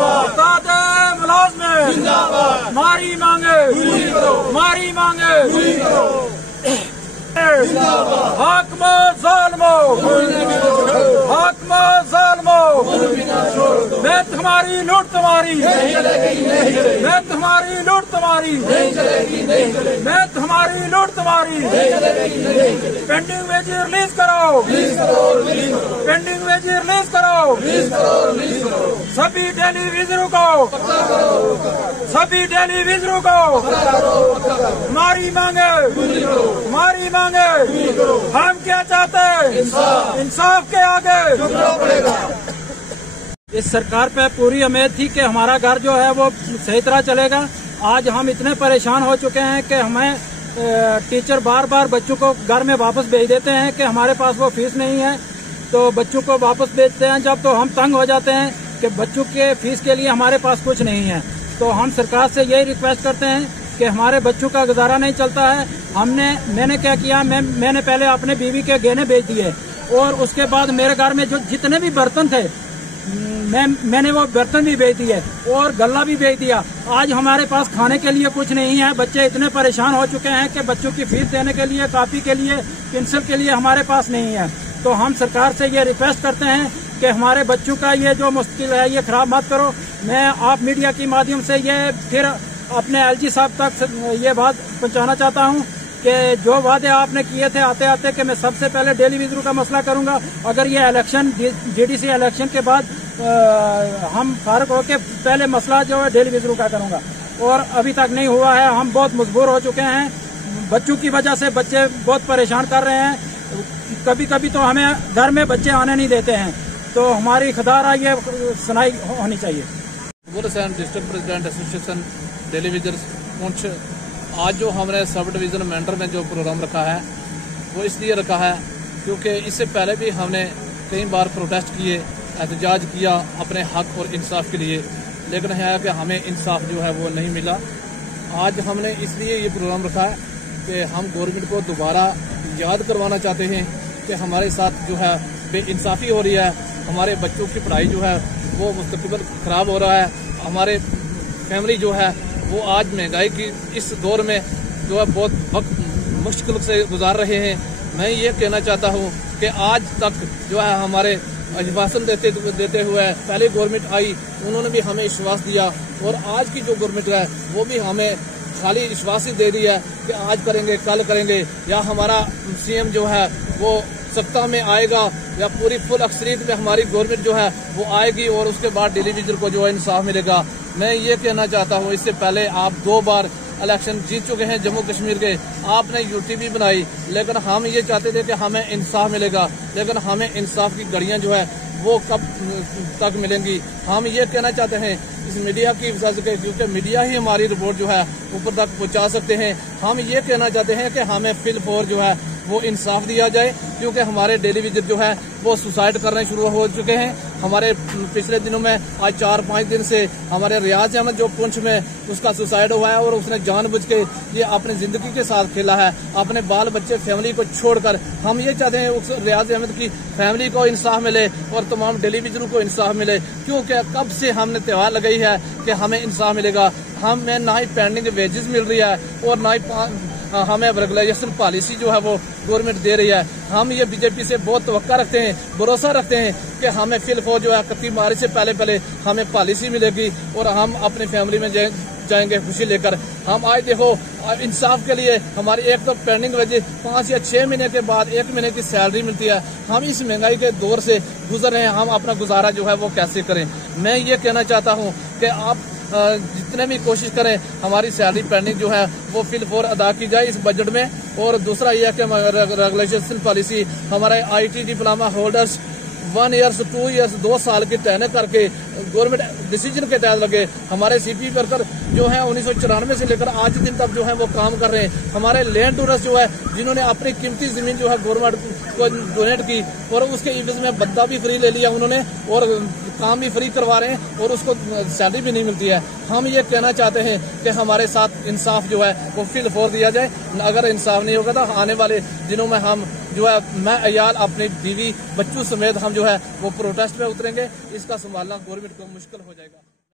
बता दे मुलाजमे जिंदाबाद, हमारी मांगे पूरी करो, हमारी मांगे पूरी करो। हाकमो ज़ालिमो, हाकमो ज़ालिमो, मैं तुम्हारी लूट तुम्हारी नहीं चलेगी, नहीं चलेगी, मैं तुम्हारी लूट तुम्हारी नहीं चलेगी, नहीं चलेगी, मैं तुम्हारी लूट तुम्हारी नहीं चलेगी, नहीं चलेगी। पेंडिंग वेजेस रिलीज करो, रिलीज करो, रिलीज करो, पेंडिंग वेजेस रिलीज करो, रिलीज करो, रिलीज करो। सभी डेली विजरों को पक्का करो, सभी डेली विजरों को पक्का करो, पक्का करो। हमारी मांगे पूरी करो, हमारी मांगे पूरी करो। हम क्या चाहते हैं? इंसाफ, इंसाफ के आगे झुकना पड़ेगा। इस सरकार पे पूरी उम्मीद थी कि हमारा घर जो है वो सही तरह चलेगा। आज हम इतने परेशान हो चुके हैं कि हमें टीचर बार बार बच्चों को घर में वापस भेज देते हैं कि हमारे पास वो फीस नहीं है, तो बच्चों को वापस भेजते हैं। जब तो हम तंग हो जाते हैं कि बच्चों के फीस के लिए हमारे पास कुछ नहीं है, तो हम सरकार से यही रिक्वेस्ट करते हैं कि हमारे बच्चों का गुजारा नहीं चलता है। मैंने क्या किया, मैंने पहले अपने बीवी के गहने बेच दिए और उसके बाद मेरे घर में जो जितने भी बर्तन थे मैंने वो बर्तन भी बेच दिए और गल्ला भी बेच दिया। आज हमारे पास खाने के लिए कुछ नहीं है। बच्चे इतने परेशान हो चुके हैं कि बच्चों की फीस देने के लिए, कॉपी के लिए, पेंसिल के लिए हमारे पास नहीं है। तो हम सरकार से ये रिक्वेस्ट करते हैं कि हमारे बच्चों का ये जो मुश्किल है ये खराब मत करो। मैं आप मीडिया के माध्यम से ये फिर अपने एलजी साहब तक ये बात पहुंचाना चाहता हूं कि जो वादे आपने किए थे आते आते कि मैं सबसे पहले डेली विजरू का मसला करूंगा। अगर ये इलेक्शन जीडीसी इलेक्शन के बाद हम फारूक होके पहले मसला जो है डेली विजरू का करूंगा, और अभी तक नहीं हुआ है। हम बहुत मजबूर हो चुके हैं। बच्चों की वजह से बच्चे बहुत परेशान कर रहे हैं। कभी कभी तो हमें घर में बच्चे आने नहीं देते हैं, तो हमारी खदारा ये सुनाई होनी चाहिए। District president association daily wagers Poonch, आज जो हमने सब डिवीजन मेंटर में जो प्रोग्राम रखा है वो इसलिए रखा है क्योंकि इससे पहले भी हमने कई बार प्रोटेस्ट किए, एहतजाज किया अपने हक और इंसाफ के लिए, लेकिन है कि हमें इंसाफ जो है वो नहीं मिला। आज हमने इसलिए ये प्रोग्राम रखा है कि हम गवर्नमेंट को दोबारा याद करवाना चाहते हैं कि हमारे साथ जो है बेइंसाफी हो रही है। हमारे बच्चों की पढ़ाई जो है वो मुस्तकबिल खराब हो रहा है। हमारे फैमिली जो है वो आज महंगाई की इस दौर में जो है बहुत वक्त मुश्किल से गुजार रहे हैं। मैं ये कहना चाहता हूँ कि आज तक जो है हमारे आश्वासन देते हुए पहले गवर्नमेंट आई, उन्होंने भी हमें विश्वास दिया, और आज की जो गवर्नमेंट है वो भी हमें खाली विश्वास ही दे रही है कि आज करेंगे, कल करेंगे, या हमारा सीएम जो है वो सत्ता में आएगा, या पूरी फुल अक्सरियत में हमारी गवर्नमेंट जो है वो आएगी और उसके बाद डेली विजर को जो है इंसाफ मिलेगा। मैं ये कहना चाहता हूँ, इससे पहले आप 2 बार इलेक्शन जीत चुके हैं जम्मू कश्मीर के, आपने यूटी भी बनाई, लेकिन हम ये चाहते थे कि हमें इंसाफ मिलेगा, लेकिन हमें इंसाफ की घड़ियां जो है वो कब तक मिलेंगी। हम ये कहना चाहते हैं इस मीडिया की वजह से, क्योंकि मीडिया ही हमारी रिपोर्ट जो है ऊपर तक पहुंचा सकते हैं। हम ये कहना चाहते हैं कि हमें फिलफोर जो है वो इंसाफ दिया जाए, क्योंकि हमारे डेली विजिट जो है वो सुसाइड करने शुरू हो चुके हैं। हमारे पिछले दिनों में आज 4-5 दिन से हमारे रियाज अहमद जो पुंछ में उसका सुसाइड हुआ है, और उसने जानबूझ के ये अपनी जिंदगी के साथ खेला है, अपने बाल बच्चे फैमिली को छोड़कर। हम ये चाहते हैं उस रियाज अहमद की फैमिली को इंसाफ मिले और तमाम डेली विजरों को इंसाफ मिले, क्योंकि कब से हमने त्योहार लगाई है कि हमें इंसाफ मिलेगा। हमें ना ही पेंडिंग वेजेस मिल रही है और ना ही हमें रेगुलाइजेशन पॉलिसी जो है वो गवर्नमेंट दे रही है। हम ये बीजेपी से बहुत तवक्का रखते हैं, भरोसा रखते हैं कि हमें फिलफौज जो है 31 मार्च से पहले हमें पॉलिसी मिलेगी और हम अपनी फैमिली में जाएंगे खुशी लेकर। हम आज देखो इंसाफ के लिए हमारी एक तो पेंडिंग वजह 5 या 6 महीने के बाद 1 महीने की सैलरी मिलती है। हम इस महंगाई के दौर से गुजर रहे हैं, हम अपना गुजारा जो है वो कैसे करें। मैं ये कहना चाहता हूँ कि आप जितने भी कोशिश करें हमारी सैलरी पेंडिंग जो है वो फिलफोर अदा की जाए इस बजट में। और दूसरा यह है कि रेगुलेशन पॉलिसी हमारे IT diploma holders 1 year 2 years 2 साल की तय करके गवर्नमेंट डिसीजन के तहत लगे। हमारे CP वर्कर जो है 1994 से लेकर आज दिन तक जो है वो काम कर रहे हैं। हमारे लैंड ओनर्स जो है जिन्होंने अपनी कीमती जमीन जो है गवर्नमेंट को डोनेट की और उसके इवज में बद्दा भी फ्री ले लिया उन्होंने और काम भी फ्री करवा रहे हैं और उसको सैलरी भी नहीं मिलती है। हम ये कहना चाहते हैं कि हमारे साथ इंसाफ जो है वो फिलफोर दिया जाए। अगर इंसाफ नहीं होगा तो आने वाले दिनों में हम जो है मैं अयाल अपनी बीवी बच्चों समेत हम जो है वो प्रोटेस्ट में उतरेंगे। इसका संभालना गवर्नमेंट को मुश्किल हो जाएगा।